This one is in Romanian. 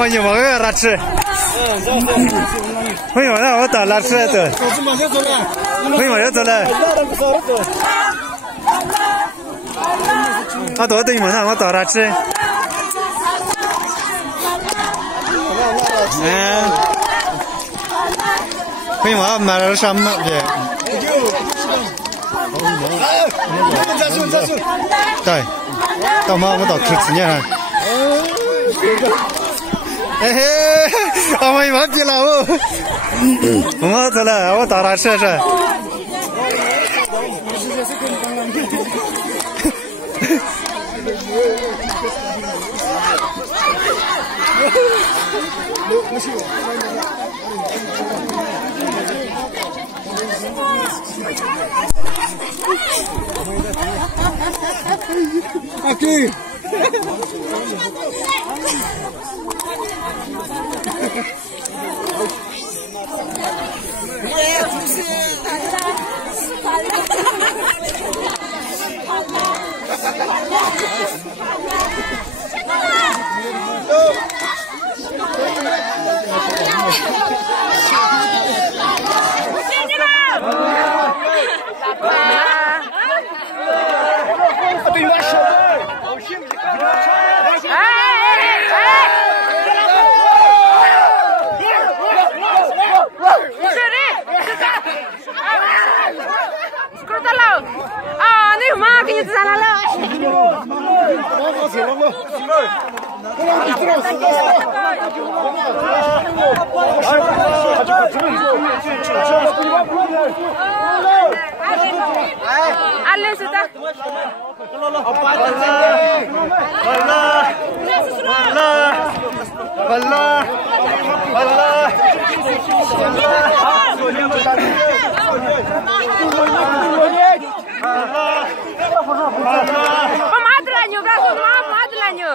Mă nie mogę raczej. Păi mă, da, la ce tu? Păi mă, eu tole. A to dai mă, mă ta raczej. Păi mă, mă rășam de. Dai. Tao mă tao cât nia. Am mai mă pe la o. Mă tăla, o ta rașe așa. Aqui. Allen sudah. Pemadlanyo, brazo, pemadlanyo.